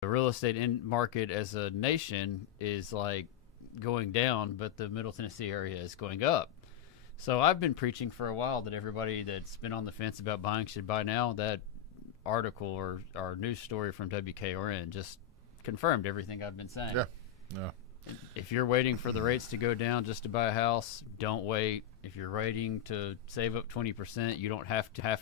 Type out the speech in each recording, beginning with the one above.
the real estate market as a nation is like going down, but the Middle Tennessee area is going up. So I've been preaching for a while that everybody that's been on the fence about buying should buy now. That article or news story from WKRN just confirmed everything I've been saying. Yeah. Yeah. If you're waiting for the rates to go down just to buy a house, don't wait. If you're waiting to save up 20%, you don't have to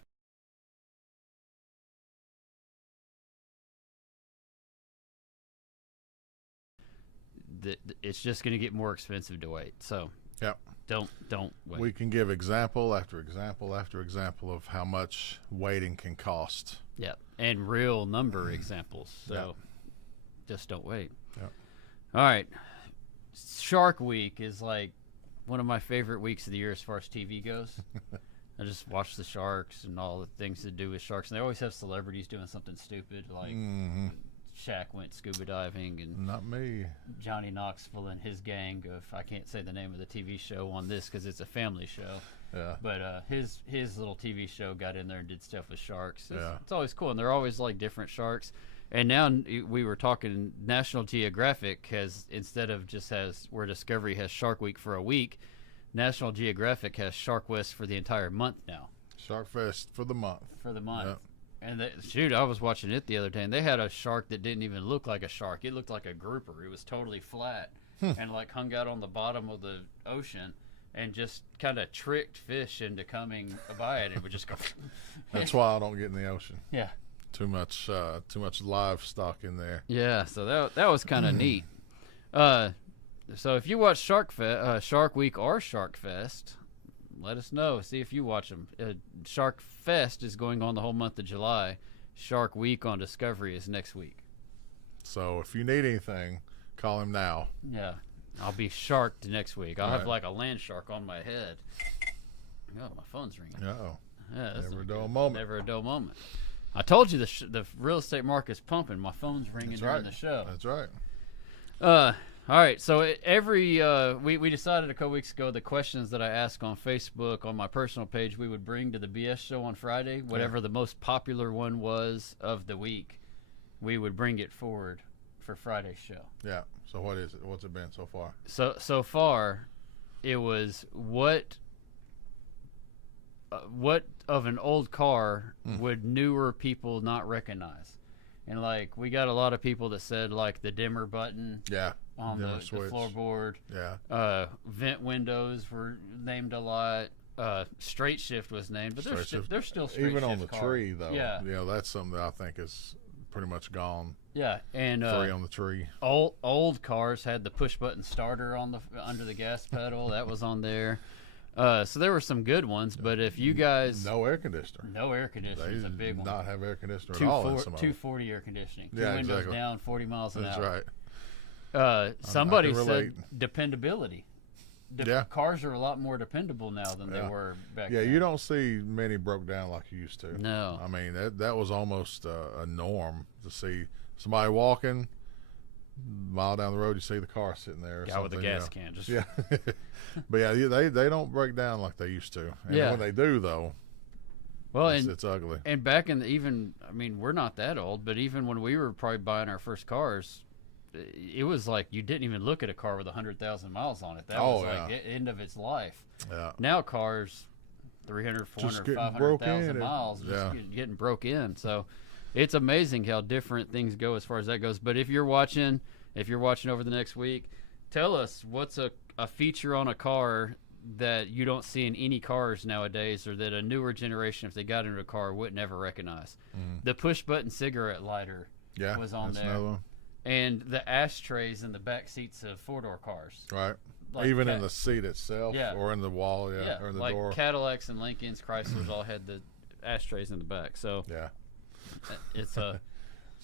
it's just going to get more expensive to wait. So yeah, don't wait. We can give example after example after example of how much waiting can cost. Yeah, and real number examples. So yeah. Just don't wait. Yeah. All right. Shark Week is like one of my favorite weeks of the year as far as TV goes. I just watch the sharks and all the things to do with sharks. And they always have celebrities doing something stupid, like Shaq went scuba diving, and not me. Johnny Knoxville and his gang of, I can't say the name of the TV show on this because it's a family show. Yeah. But his little TV show got in there and did stuff with sharks. Yeah. It's always cool, and they're always like different sharks. And now we were talking, National Geographic has, instead of just where Discovery has Shark Week for a week, National Geographic has Shark West for the entire month now. Shark Fest for the month. For the month. Yep. And shoot, I was watching it the other day, and they had a shark that didn't even look like a shark. It looked like a grouper. It was totally flat and like hung out on the bottom of the ocean and just kind of tricked fish into coming by it. It would just go. That's why I don't get in the ocean. Yeah. Too much livestock in there. Yeah, so that was kind of neat. So if you watch Shark Week or Shark Fest, let us know. See if you watch them. Shark Fest is going on the whole month of July. Shark Week on Discovery is next week. So if you need anything, call him now. Yeah, I'll be sharked next week. I'll Right. have like a land shark on my head. Oh, my phone's ringing. Uh-oh. Yeah, that's Never a not dull good. moment. Never a dull moment. I told you the real estate market's pumping. My phone's ringing That's during right. the show. That's right. All right. So we decided a couple weeks ago the questions that I ask on Facebook on my personal page we would bring to the BS show on Friday. Whatever the most popular one was of the week, we would bring it forward for Friday's show. Yeah. So what is it? What's it been so far? So far, it was what of an old car would newer people not recognize? And like we got a lot of people that said like the dimmer button Yeah. on the switch. floorboard. Yeah. Vent windows were named a lot. Straight shift was named, but they're still straight Even shift on the cars. tree though. Yeah. You know, that's something that I think is pretty much gone. Yeah, and Three on the tree. old cars had the push button starter on the under the gas pedal. That was on there. So there were some good ones, but if you guys No air conditioner. no air conditioning is a big one. Not have air conditioner at all in some of them. 240 air conditioning. Two Yeah, windows exactly. down, 40 miles an That's hour. right. Somebody I can said relate. dependability. Yeah. Cars are a lot more dependable now than they were back Yeah, then. you don't see many broke down like you used to. No. I mean, that was almost a norm to see somebody walking a mile down the road. You see the car sitting there. Or Guy with a something, gas can. Just Yeah. But yeah, they don't break down like they used to. And Yeah. when they do, though, well, it's ugly. And back in I mean, we're not that old, but even when we were probably buying our first cars, it was like you didn't even look at a car with 100,000 miles on it. That was like the end of its life. Yeah. Now cars, 300, 400, 500,000 miles, just getting broke in. So it's amazing how different things go as far as that goes. But if you're watching over the next week, tell us what's a feature on a car that you don't see in any cars nowadays, or that a newer generation, if they got into a car, wouldn't ever recognize. The push-button cigarette lighter was on there. Another one. And the ashtrays in the back seats of four-door cars. Right. Like Even in the seat itself or in the wall, or in the like door. Cadillacs and Lincolns, Chryslers all had the ashtrays in the back. So Yeah. it's a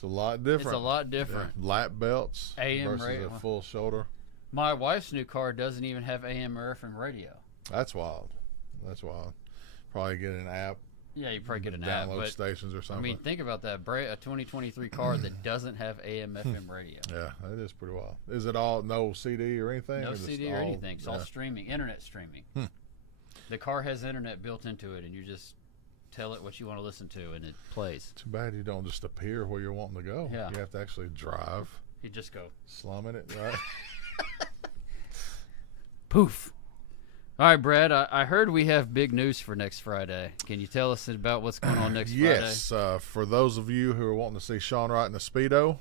lot different. It's a lot different. Yeah. Lap belts AM versus radio. a full shoulder. My wife's new car doesn't even have AM or FM radio. That's wild. Probably get an app. Yeah, you probably get an app. Download But, stations or something. I mean, think about that. A 2023 car that doesn't have AM, FM radio. Yeah, that is pretty wild. Is it all no CD or anything? No or just CD or anything. It's all yeah. streaming, internet streaming. The car has internet built into it, and you just tell it what you want to listen to, and it plays. Too bad you don't just appear where you're wanting to go. Yeah. You have to actually drive. You just go. Slumming it, right? Poof. All right, Brad, I heard we have big news for next Friday. Can you tell us about what's going on next Friday? Yes. For those of you who are wanting to see Sean Wright in a Speedo,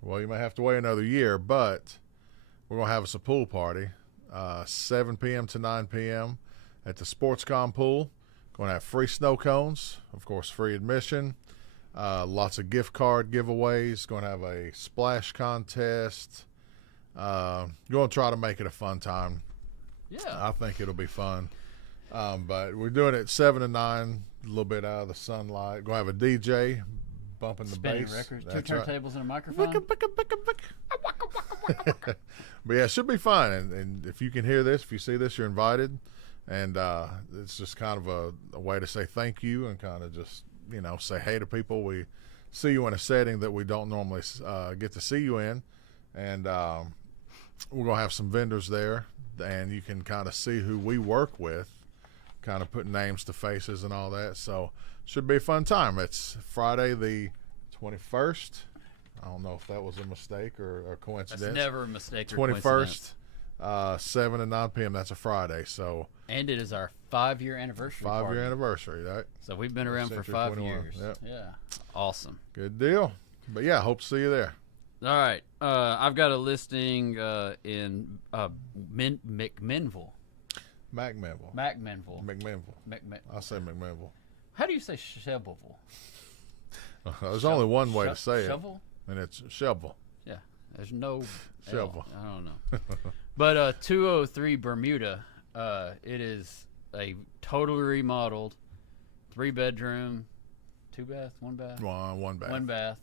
well, you may have to wait another year, but we're going to have us a pool party, 7 p.m. to 9 p.m. at the SportsCom pool. Going to have free snow cones, of course, free admission, lots of gift card giveaways. Going to have a splash contest. Going to try to make it a fun time. Yeah. I think it'll be fun. But we're doing it 7 to 9, a little bit out of the sunlight. Going to have a DJ bumping the Spinning bass. records, 2 turntables and a microphone. But yeah, it should be fun. And if you can hear this, if you see this, you're invited. And it's just kind of a way to say thank you and kind of just, say hey to people. We see you in a setting that we don't normally get to see you in. And we're going to have some vendors there. And you can kind of see who we work with, kind of put names to faces and all that. So should be a fun time. It's Friday the 21st. I don't know if that was a mistake or a coincidence. That's never a mistake or 21st, coincidence. 7 to 9 p.m. That's a Friday. So and it is our 5-year anniversary. 5-year anniversary, right? So we've been around for 5 years. Yep. Yeah, awesome. Good deal. But yeah, hope to see you there. All right, I've got a listing in McMinnville. I say McMinnville. How do you say Shelbyville? There's only one way to say Shovel? it, and it's Shelbyville. Yeah, there's no Shelbyville. I don't know. But 203 Bermuda, it is a totally remodeled 3-bedroom, 2 bath, 1 bath? One bath. 1 bath.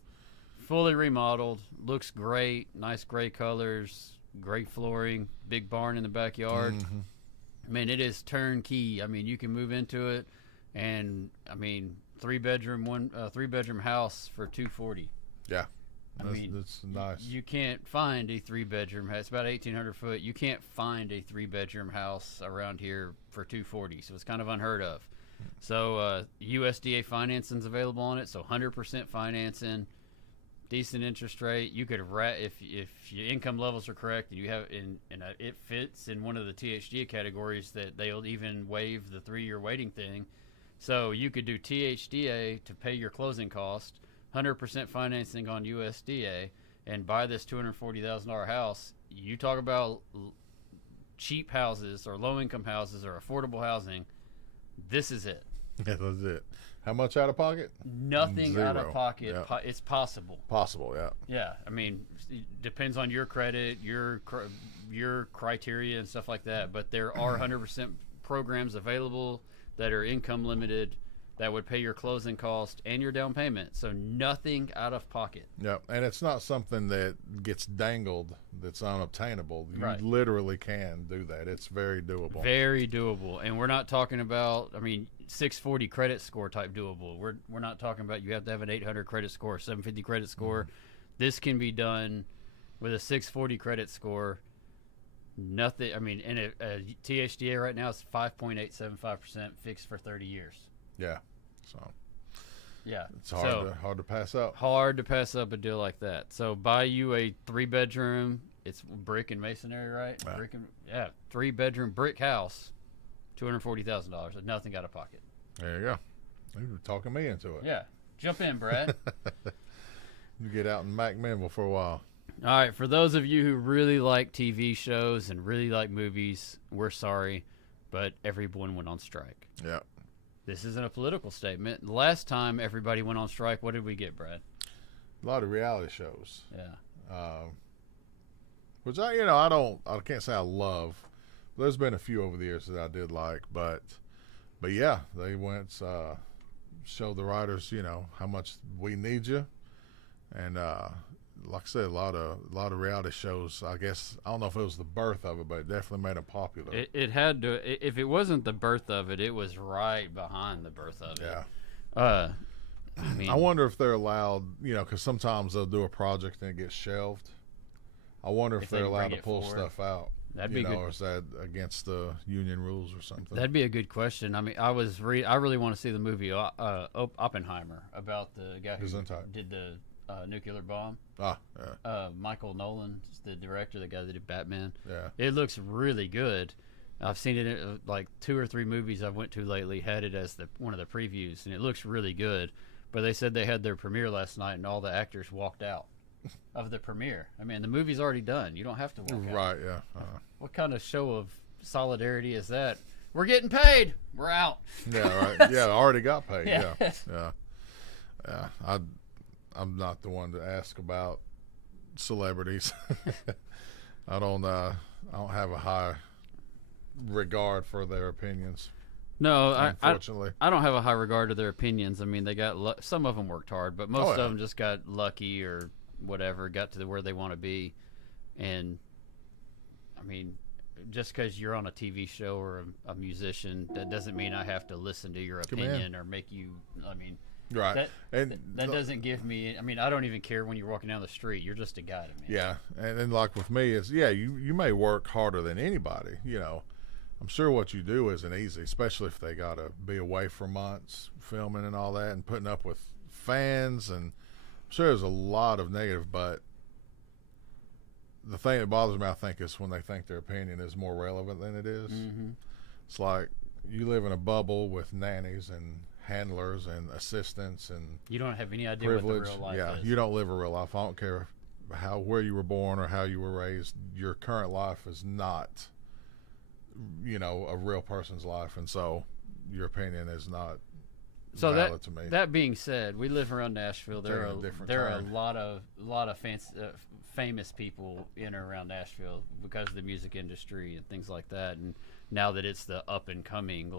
Fully remodeled, looks great, nice gray colors, great flooring, big barn in the backyard. Mm-hmm. I mean, it is turnkey. I mean, you can move into it, and I mean, 3-bedroom house for $240. Yeah, that's nice. You can't find a 3-bedroom house. It's about 1,800 foot. You can't find a 3-bedroom house around here for $240. So it's kind of unheard of. So USDA financing's available on it. So 100% financing. Decent interest rate. You could if your income levels are correct and you have it fits in one of the THDA categories that they'll even waive the 3-year waiting thing. So you could do THDA to pay your closing cost, 100% financing on USDA, and buy this $240,000 house. You talk about cheap houses or low income houses or affordable housing. This is it. Yeah, that's it. How much out of pocket? Nothing 0. out of pocket. Yep. It's possible. Possible, yeah. Yeah, I mean, it depends on your credit, your criteria and stuff like that. But there are 100% programs available that are income limited that would pay your closing cost and your down payment. So nothing out of pocket. Yeah, and it's not something that gets dangled that's unobtainable. You right. literally can do that. It's very doable. Very doable. And we're not talking about, 640 credit score type doable. We're not talking about you have to have an 800 credit score, 750 credit score. Mm-hmm. This can be done with a 640 credit score. Nothing. And a THDA right now is 5.875% fixed for 30 years. Yeah. So. Yeah. It's hard to pass up. Hard to pass up a deal like that. So buy you a 3-bedroom. It's brick and masonry, right? Right. 3-bedroom brick house. $240,000 and nothing out of pocket. There you go. You were talking me into it. Yeah. Jump in, Brad. You get out in McMinnville for a while. All right. For those of you who really like TV shows and really like movies, we're sorry, but everyone went on strike. Yeah. This isn't a political statement. The last time everybody went on strike, what did we get, Brad? A lot of reality shows. Yeah. Which I can't say I love. There's been a few over the years that I did like, but yeah, they went showed the writers, how much we need you, and like I said, a lot of reality shows. I guess I don't know if it was the birth of it, but it definitely made it popular. It had to. If it wasn't the birth of it, it was right behind the birth of it. Yeah. I wonder if they're allowed, because sometimes they'll do a project and it gets shelved. I wonder if they're allowed to pull stuff out. That'd be good. Or is that against the union rules or something? That'd be a good question. I mean, I really want to see the movie Oppenheimer about the guy who did the nuclear bomb. Michael Nolan is the director, the guy that did Batman. Yeah. It looks really good. I've seen it in like 2 or 3 movies I've went to lately had it as one of the previews, and it looks really good. But they said they had their premiere last night, and all the actors walked out of the premiere. I mean, the movie's already done. You don't have to walk out. Right, yeah. What kind of show of solidarity is that? We're getting paid. We're out. Yeah, right. Yeah, already got paid. Yeah. I'm not the one to ask about celebrities. I don't have a high regard for their opinions. No, unfortunately, I don't have a high regard to their opinions. I mean, they got some of them worked hard, but most of them just got lucky or whatever, got to where they want to be. And I mean, just because you're on a TV show or a musician, that doesn't mean I have to listen to your opinion or make you. I mean, right? That doesn't give me. I mean, I don't even care when you're walking down the street. You're just a guy to me. Yeah, and like with me, it's you may work harder than anybody. You know, I'm sure what you do isn't easy, especially if they got to be away for months filming and all that and putting up with fans. And I'm sure there's a lot of negative, but the thing that bothers me, I think, is when they think their opinion is more relevant than it is. Mm-hmm. It's like you live in a bubble with nannies and handlers and assistants, and you don't have any idea what the real life is. You don't live a real life. I don't care where you were born or how you were raised. Your current life is not, a real person's life, and so your opinion is not valid to me. That being said, we live around Nashville. There are a lot of famous people in or around Nashville because of the music industry and things like that. And now that it's the up and coming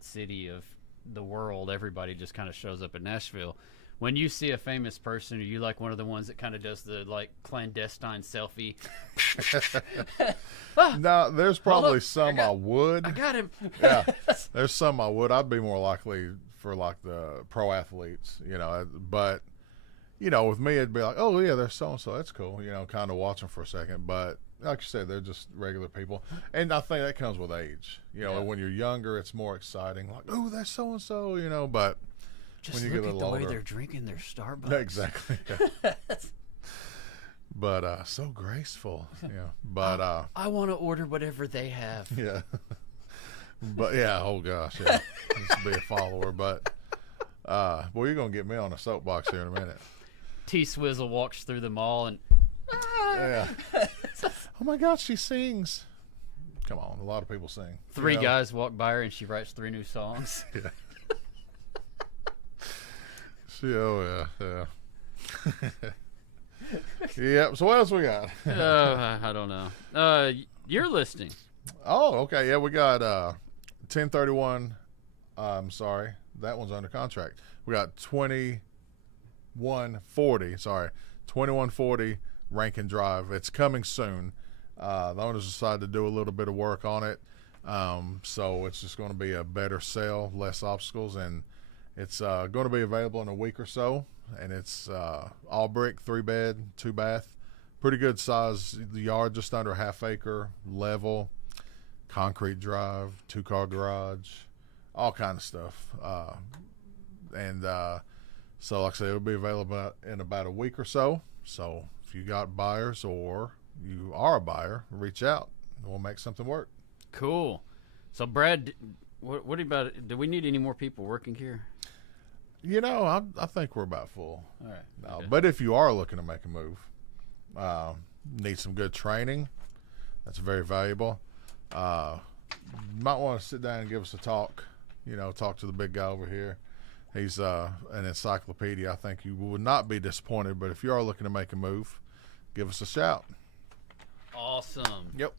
city of the world, everybody just kind of shows up in Nashville. When you see a famous person, are you like one of the ones that kind of does the clandestine selfie? No, there's probably some I would. I got him. Yeah, there's some I would. I'd be more likely for the pro athletes, but with me it'd be like, oh yeah, there's so and so, that's cool, kind of watch them for a second. But like you said, they're just regular people, and I think that comes with age. When you're younger, it's more exciting, like, oh, that's so and so, but just when you look get a at little the older, way they're drinking their Starbucks. Exactly. Yeah. But so graceful, but I want to order whatever they have. Yeah. But yeah, oh gosh, yeah, just to be a follower. But boy, you're gonna get me on a soapbox here in a minute. T Swizzle walks through the mall and yeah. Oh my gosh, she sings. Come on, a lot of people sing. 3 guys walk by her and she writes 3 new songs. Yeah. Yeah. Yep. So what else we got? I don't know. Your listing. Oh, okay. Yeah, we got 1031. I'm sorry, that one's under contract. We got 2140. Sorry, 2140 Rankin Drive. It's coming soon. The owners decided to do a little bit of work on it, so it's just going to be a better sale, less obstacles, and it's going to be available in a week or so. And it's all brick, 3-bed, 2-bath, pretty good size yard, just under a ½ acre, level, concrete drive, 2-car garage, all kind of stuff. So like I said, it'll be available in about a week or so. So if you got buyers or you are a buyer, reach out and we'll make something work. Cool. So Brad, what about it? Do we need any more people working here? I think we're about full. All right. Okay. But if you are looking to make a move, need some good training, that's very valuable. You might want to sit down and give us a talk, talk to the big guy over here. He's an encyclopedia. I think you would not be disappointed, but if you are looking to make a move, give us a shout. Awesome. Yep.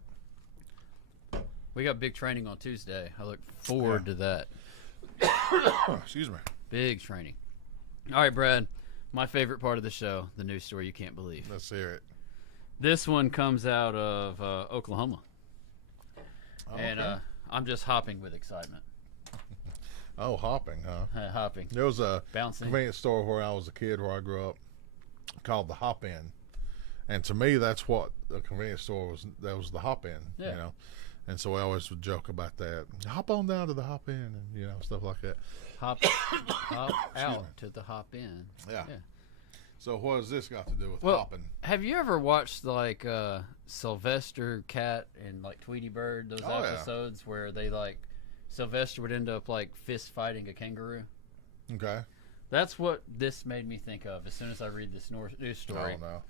We got big training on Tuesday. I look forward to that. Excuse me. Big training. All right, Brad, my favorite part of the show, the news story you can't believe. Let's hear it. This one comes out of Oklahoma. Oh, and okay. I'm just hopping with excitement. Oh, hopping, huh? Hopping. There was a Bouncing. convenience store where I was a kid, where I grew up, called the Hop In. And to me, that's what a convenience store was. That was the hop in, yeah. you know. And so we always would joke about that. Hop on down to the hop in, and you know, stuff like that. Hop out to the hop in. Yeah. So what has this got to do with hopping? Have you ever watched like Sylvester Cat and like Tweety Bird? Those episodes where they like Sylvester would end up like fist fighting a kangaroo. Okay. That's what this made me think of as soon as I read this news story. Oh no.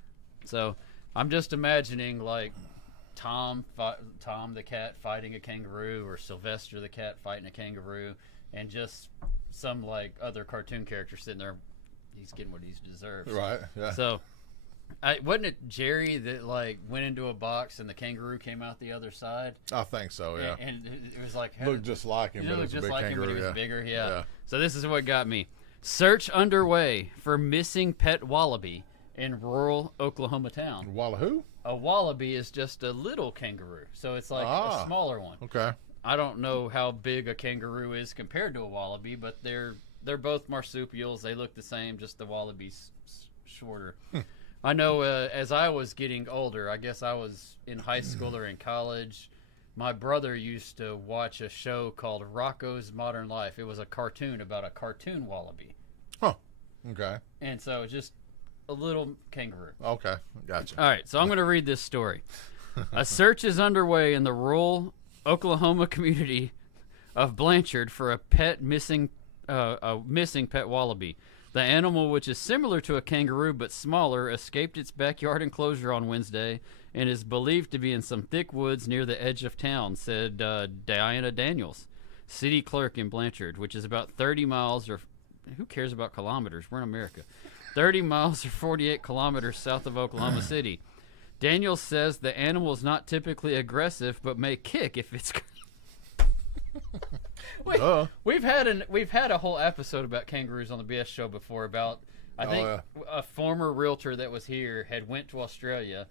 So I'm just imagining like Tom the cat fighting a kangaroo, or Sylvester the cat fighting a kangaroo, and just some like other cartoon character sitting there. He's getting what he deserves. Right. Yeah. So, wasn't it Jerry that like went into a box and the kangaroo came out the other side? I think so. Yeah. And it was like looked just like him, but it was a big kangaroo. Him, but he was yeah. bigger. Yeah. So this is what got me. Search underway for missing pet wallaby in rural Oklahoma town. Wallahoo? A wallaby is just a little kangaroo, so it's like a smaller one. Okay. I don't know how big a kangaroo is compared to a wallaby, but they're both marsupials. They look the same, just the wallaby's shorter. I know as I was getting older, I guess I was in high school or in college, my brother used to watch a show called Rocko's Modern Life. It was a cartoon about a cartoon wallaby. Huh. Okay. And so just a little kangaroo. Okay. Gotcha. All right, so I'm going to read this story. A search is underway in the rural Oklahoma community of Blanchard for a missing pet wallaby. The animal, which is similar to a kangaroo but smaller, escaped its backyard enclosure on Wednesday and is believed to be in some thick woods near the edge of town, said Diana Daniels, city clerk in Blanchard, which is about 30 miles or who cares about kilometers? We're in America. 30 miles or 48 kilometers south of Oklahoma City. Daniels says the animal is not typically aggressive but may kick if it's We've had a whole episode about kangaroos on the BS show before. About I think a former realtor that was here had went to Australia,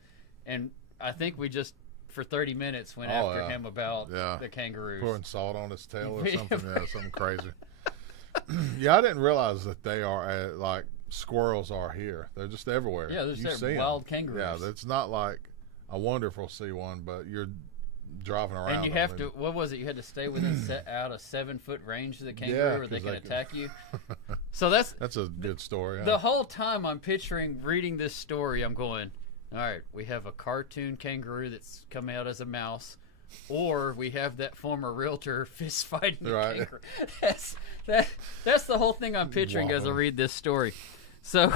and I think we just for 30 minutes went after him about the kangaroos, pouring salt on his tail or something. Something crazy. Yeah, I didn't realize that they are like squirrels are here. They're just everywhere. Yeah, there's wild kangaroos. Yeah, it's not like I wonder if we'll see one, but you're driving around. And you have to, what was it? You had to stay within out a 7-foot range of the kangaroo, or they can attack you. So that's a good story. Huh? The whole time I'm reading this story, I'm going, all right, we have a cartoon kangaroo that's come out as a mouse, or we have that former realtor fist fighting a kangaroo. That's the whole thing I'm picturing as I read this story. So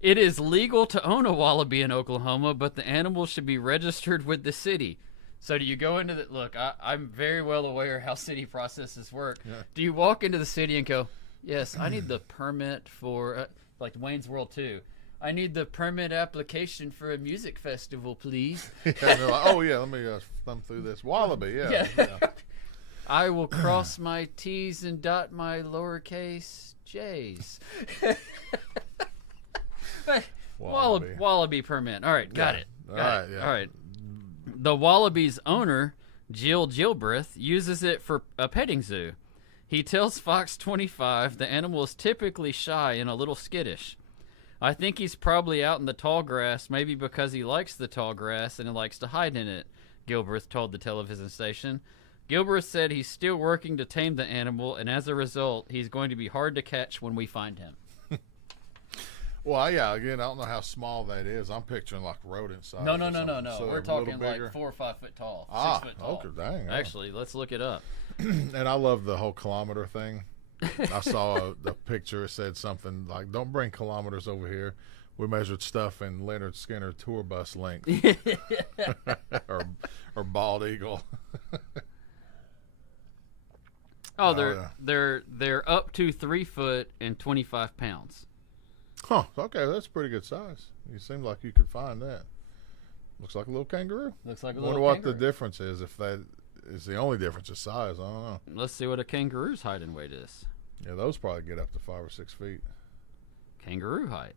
it is legal to own a wallaby in Oklahoma, but the animal should be registered with the city. So do you go into the look? I'm very well aware how city processes work. Yeah. Do you walk into the city and go, yes, I need the permit for like Wayne's World 2. I need the permit application for a music festival, please. Yeah, they're like, oh yeah, let me thumb through this wallaby. Yeah. I will cross my T's and dot my lowercase J's. Wallaby permit. All right, got it. All right. The wallaby's owner, Jill Gilbreth, uses it for a petting zoo. He tells Fox 25 the animal is typically shy and a little skittish. I think he's probably out in the tall grass, maybe because he likes the tall grass and he likes to hide in it, Gilbreth told the television station. Gilbreth said he's still working to tame the animal, and as a result, he's going to be hard to catch when we find him. Well, yeah, again, I don't know how small that is. I'm picturing like rodent size. No. So we're talking like 4 or 5 foot tall, 6 foot tall. Okay, dang. Actually, let's look it up. And I love the whole kilometer thing. I saw the picture. It said something like, don't bring kilometers over here. We measured stuff in Leonard Skinner tour bus length. or bald eagle. They're up to 3 foot and 25 pounds. Huh. Okay, that's pretty good size. You seem like you could find that. Looks like a little kangaroo. Looks like a little kangaroo. kangaroo. What the difference is, if that is the only difference is size. I don't know. Let's see what a kangaroo's height and weight is. Yeah, those probably get up to 5 or 6 feet. Kangaroo height.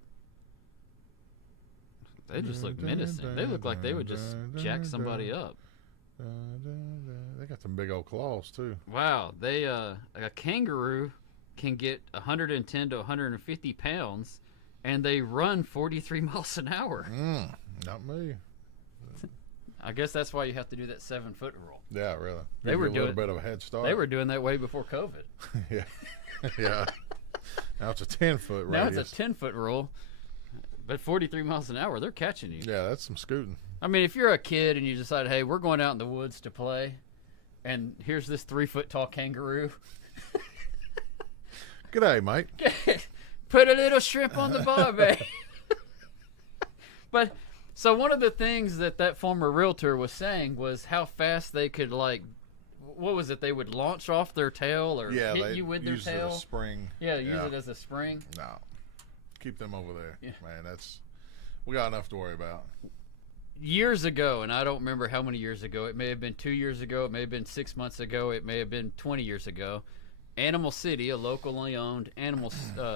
They just look menacing. They look like they would just jack somebody up. They got some big old claws too. Wow, they a kangaroo can get 110 to 150 pounds, and they run 43 miles an hour. Not me. I guess that's why you have to do that 7-foot rule. Yeah, really. They were doing a little bit of a head start. They were doing that way before COVID. Yeah. Yeah. Now it's a 10-foot radius. Now it's a 10-foot rule. But 43 miles an hour, they're catching you. Yeah, that's some scooting. I mean, if you're a kid and you decide, hey, we're going out in the woods to play, and here's this 3-foot tall kangaroo. G'day, mate. Put a little shrimp on the barbie. But so one of the things that former realtor was saying was how fast they could, like, what was it? They would launch off their tail or hit you with their tail. Use it as a spring. Yeah, use it as a spring. No, keep them over there, man. We got enough to worry about. Years ago, and I don't remember how many years ago. It may have been 2 years ago. It may have been 6 months ago. It may have been 20 years ago. Animal City, a locally owned animal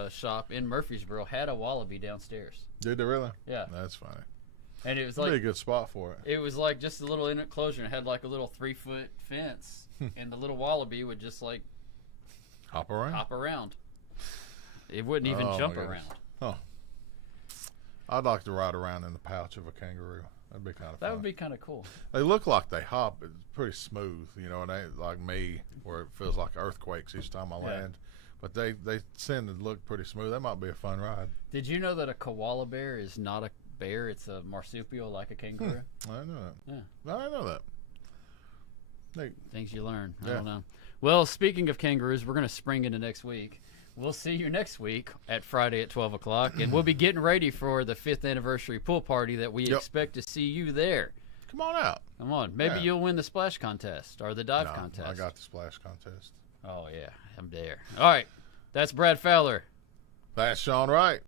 shop in Murfreesboro, had a wallaby downstairs. Did they really? Yeah. That's funny. And it was like a good spot for it. It was like just a little enclosure and it had like a little 3-foot fence, and the little wallaby would just like hop around. It wouldn't even jump around. Oh. I'd like to ride around in the pouch of a kangaroo. That'd be kind of fun. That would be kind of cool. They look like they hop. It's pretty smooth, you know, and they like me, where it feels like earthquakes each time I land. But they tend to look pretty smooth. That might be a fun ride. Did you know that a koala bear is not a bear? It's a marsupial like a kangaroo. I didn't know that. Yeah, I didn't know that. Things you learn. I don't know. Well, speaking of kangaroos, we're going to spring into next week. We'll see you next week at Friday at 12 o'clock, and we'll be getting ready for the 5th anniversary pool party that we expect to see you there. Come on out. Come on. Maybe you'll win the splash contest or the dive contest. I got the splash contest. Oh, yeah. I'm there. All right. That's Brad Fowler. That's Sean Wright.